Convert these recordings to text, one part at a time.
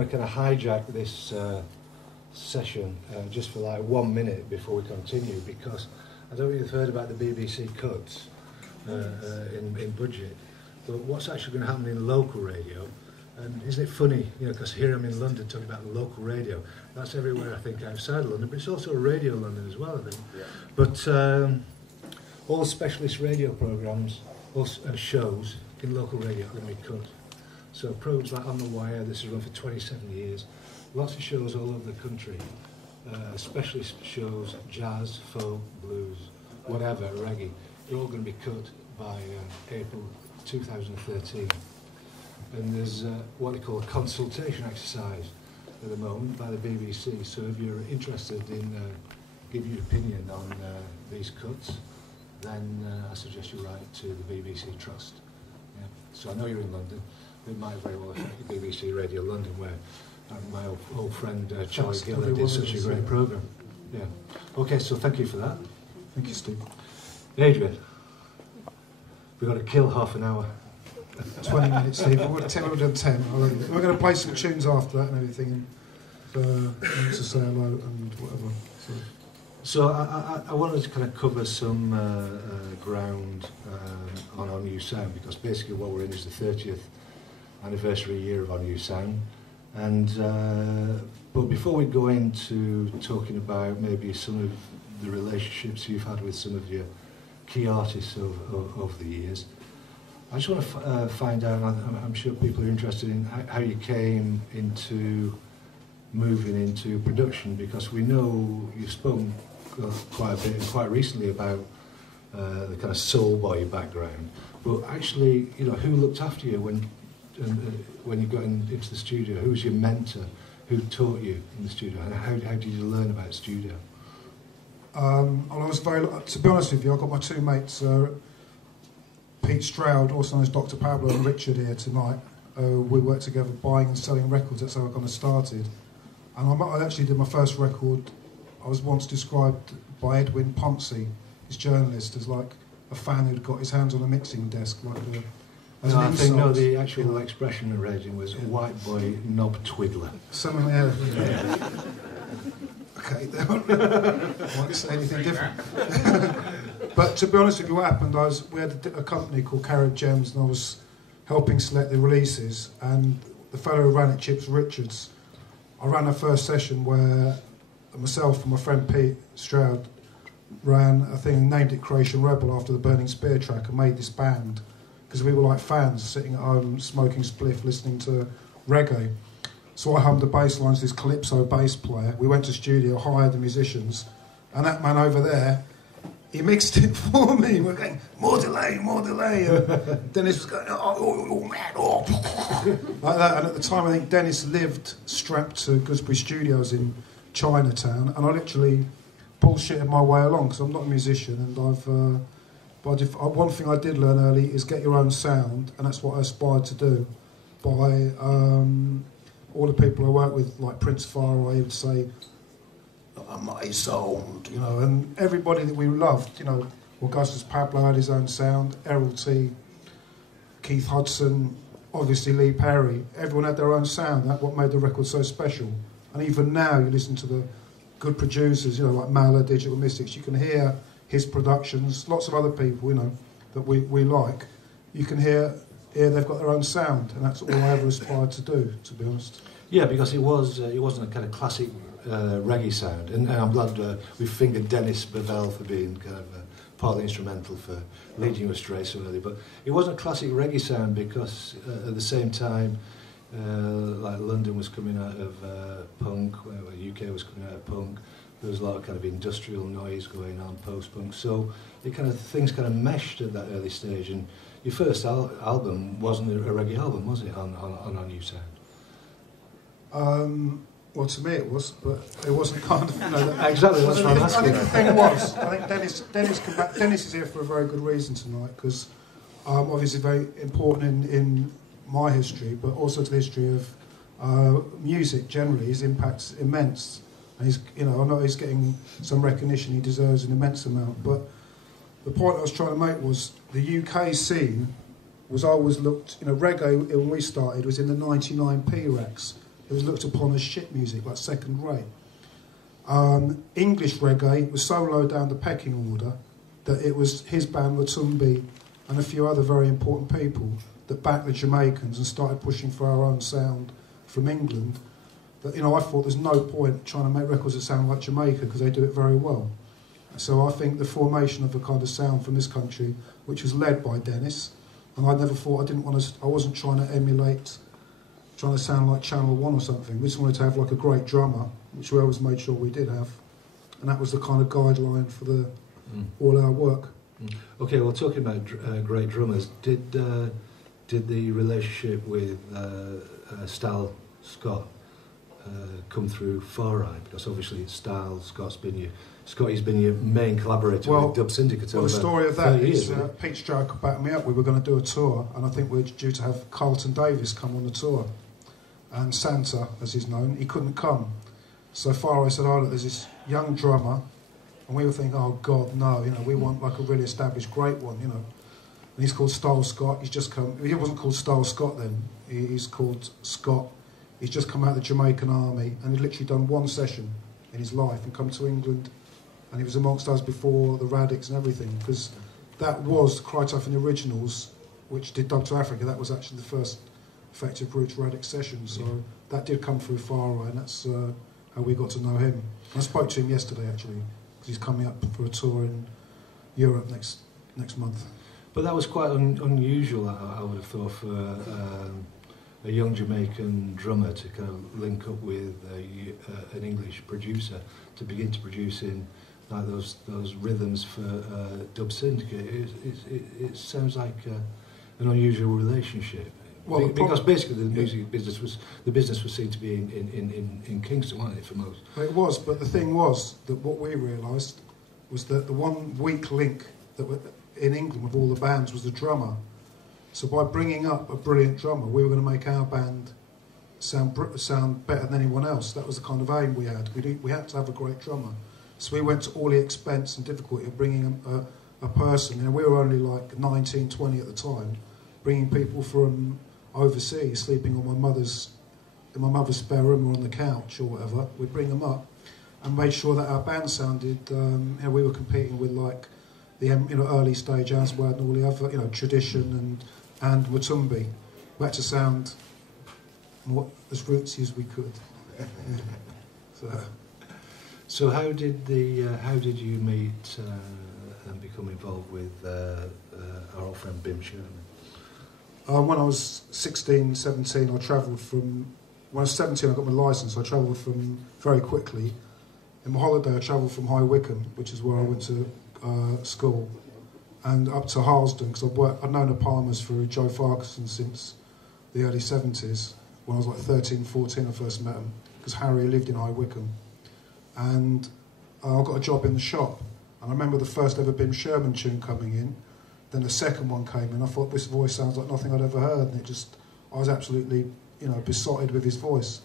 I kind of hijack this session just for like 1 minute before we continue, because I don't know if you've heard about the BBC cuts in budget, but what's actually going to happen in local radio, and isn't it funny, you know, because here I'm in London talking about the local radio, that's everywhere I think outside of London, but it's also Radio London as well, I think. Yeah. But all specialist radio programmes, all shows in local radio are going to be cut. So programmes like On the Wire, this has run for 27 years, lots of shows all over the country, specialist shows, jazz, folk, blues, whatever, reggae, they're all going to be cut by April 2013. And there's what they call a consultation exercise at the moment by the BBC, so if you're interested in giving your opinion on these cuts, then I suggest you write to the BBC Trust. Yeah. So I know you're in London. It might very well affect BBC Radio London, where my old friend Charlie Giller did such a great programme. Yeah. Okay, so thank you for that. Thank you, Steve. Adrian, we've got to kill half an hour. 20 minutes, Steve. We've done 10. We're going to play some tunes after that and everything, and to say hello and whatever. So I wanted to kind of cover some ground on our new sound, because basically what we're in is the 30th anniversary year of our new sound, and but before we go into talking about maybe some of the relationships you've had with some of your key artists over the years, I just want to find out, I'm sure people are interested in how you came into moving into production, because we know you've spoken quite a bit and quite recently about the kind of soul boy background, but actually, you know, who looked after you when you got into the studio? Who was your mentor? Who taught you in the studio? And how did you learn about studio? I was to be honest with you, I've got my two mates, Pete Stroud, also known as Dr. Pablo, and Richard here tonight. We worked together buying and selling records. That's how I kind of started. And I actually did my first record. I was once described by Edwin Ponce, his journalist, as like a fan who'd got his hands on a mixing desk. I think the actual expression of raging was white boy knob twiddler. Something there. Yeah. Okay, I won't say anything different. But to be honest with you, what happened, we had a company called Carib Gems, and I was helping select the releases, and the fellow who ran it, Chips Richards, I ran a first session where myself and my friend Pete Stroud ran a thing and named it Croatian Rebel after the Burning Spear track, and made this band because we were like fans sitting at home smoking spliff listening to reggae. So I hummed the bass lines, this calypso bass player. We went to studio, hired the musicians, and that man over there, he mixed it for me. We're going, more delay, more delay. And Dennis was going, oh man, oh. Like that. And at the time, I think Dennis lived strapped to Gooseberry Studios in Chinatown, and I literally bullshitted my way along because I'm not a musician, and one thing I did learn early is get your own sound, and that's what I aspired to do. By all the people I work with, like Prince Faraway, would say, my sound, you know, and everybody that we loved, you know, Augustus Pablo had his own sound, Errol T, Keith Hudson, obviously Lee Perry, everyone had their own sound. That's what made the record so special. And even now, you listen to the good producers, you know, like Mala, Digital Mystics, you can hear his productions, lots of other people, you know, that we like. You can hear they've got their own sound, and that's all I ever aspired to do, to be honest. Yeah, because it wasn't a kind of classic reggae sound, and I'm glad we fingered Dennis Bevell for being kind of part of the instrumental for leading you astray so early, but it wasn't a classic reggae sound because at the same time, like London was coming out of punk, UK was coming out of punk, there was a lot of kind of industrial noise going on, post-punk, so things kind of meshed at that early stage, and your first album wasn't a reggae album, was it, on our new sound? Well, to me it was, but it wasn't kind of, you know... Exactly, that's what I'm asking. I think the thing was, I think Dennis is here for a very good reason tonight, because obviously very important in my history, but also to the history of music generally. His impact's immense, and he's, you know, I know he's getting some recognition, he deserves an immense amount, but the point I was trying to make was the UK scene was always looked, you know, reggae when we started was in the 99p racks. It was looked upon as shit music, like second rate. English reggae was so low down the pecking order that it was his band Matumbi and a few other very important people that backed the Jamaicans and started pushing for our own sound from England. That, you know, I thought there's no point trying to make records that sound like Jamaica because they do it very well. So I think the formation of a kind of sound from this country, which was led by Dennis, and I never thought I wasn't trying to emulate, trying to sound like Channel 1 or something. We just wanted to have like a great drummer, which we always made sure we did have, and that was the kind of guideline for all our work. Okay, well, talking about great drummers, did the relationship with Stal Scott come through Far Eye? Because obviously Stal Scott's been your main collaborator with Dub Syndicate. Well, the story of that is really. Pete Stroke backed me up. We were going to do a tour, and I think we were due to have Carlton Davis come on the tour. And Santa, as he's known, he couldn't come. So Far Eye said, "Oh, look, there's this young drummer," and we were thinking, "Oh God, no! You know, we want like a really established, great one, you know." And he's called Stal Scott. He's just come. He wasn't called Stal Scott then. He's called Scott. He's just come out of the Jamaican army, and he'd literally done one session in his life and come to England. And he was amongst us before the Radix and everything, because that was Crytough and the Originals, which did Dub to Africa. That was actually the first Effective Roots Radix session. So that did come through Far Eye, and that's how we got to know him. I spoke to him yesterday, actually, because he's coming up for a tour in Europe next month. But that was quite unusual, I would have thought, for a young Jamaican drummer to kind of link up with an English producer to begin to produce in like those rhythms for Dub Syndicate. It sounds like an unusual relationship. Well, because basically the music business was seen to be in Kingston, wasn't it, for most? It was, but the thing was that what we realised was that the one weak link that were in England with all the bands was the drummer. So by bringing up a brilliant drummer, we were going to make our band sound better than anyone else. That was the kind of aim we had. We had to have a great drummer. So we went to all the expense and difficulty of bringing a person. You know, we were only like 19, 20 at the time, bringing people from overseas, sleeping on in my mother's spare room or on the couch or whatever. We'd bring them up and made sure that our band sounded. We were competing with like the early stage Aswad and all the other Tradition and Matumbi. We had to sound as rootsy as we could. So how did you meet and become involved with our old friend Bim Sherman? When I was 16, 17, I travelled from... When I was 17, I got my licence. I travelled from very quickly. In my holiday, I travelled from High Wycombe, which is where I went to school, and up to Harlesden, because I'd known the Palmers through Joe Farquharson since the early 70s. When I was like 13, 14, I first met him, because Harry lived in High Wycombe. And I got a job in the shop. And I remember the first ever Bim Sherman tune coming in. Then the second one came in. I thought, this voice sounds like nothing I'd ever heard. And I was absolutely, besotted with his voice.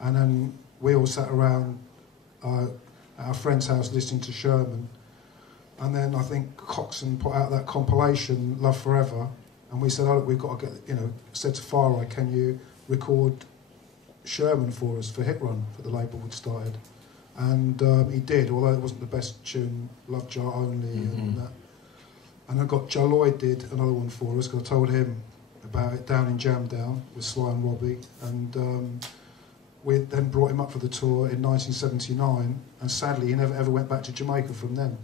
And then we all sat around at our friend's house listening to Sherman. And then I think Coxon put out that compilation, Love Forever. And we said, look, we've got to get, said to Far Eye, can you record Sherman for us for Hit Run, for the label we'd started? And he did, although it wasn't the best tune, Love Jar Only and that. And I got Joe Lloyd did another one for us, because I told him about it down in Jam Down with Sly and Robbie. And we then brought him up for the tour in 1979, and sadly he never ever went back to Jamaica from then.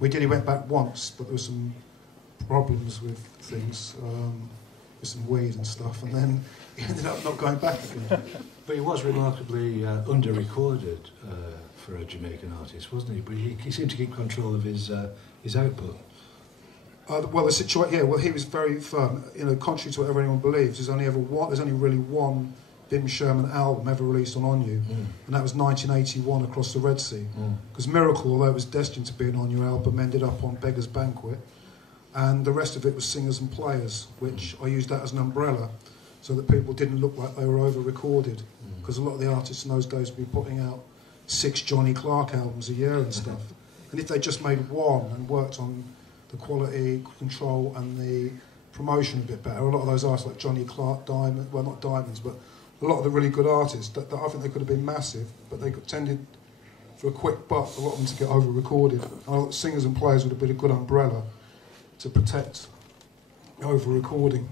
He went back once, but there were some problems with things, with some weed and stuff, and then he ended up not going back again. But he was remarkably under-recorded for a Jamaican artist, wasn't he? But he seemed to keep control of his output. The situation, he was very firm. Contrary to what anyone believes, there's only really one Bim Sherman album ever released on On You, and that was 1981, Across the Red Sea. Because Miracle, although it was destined to be an On You album, ended up on Beggar's Banquet, and the rest of it was Singers and Players, which I used that as an umbrella, so that people didn't look like they were over-recorded, because a lot of the artists in those days would be putting out 6 Johnny Clark albums a year and stuff. And if they just made one and worked on the quality control and the promotion a bit better, a lot of those artists like Johnny Clark, not Diamonds, but a lot of the really good artists that I think they could have been massive, but they tended for a quick buck, a lot of them to get over-recorded. And I thought singers and players would have been a good umbrella to protect over-recording.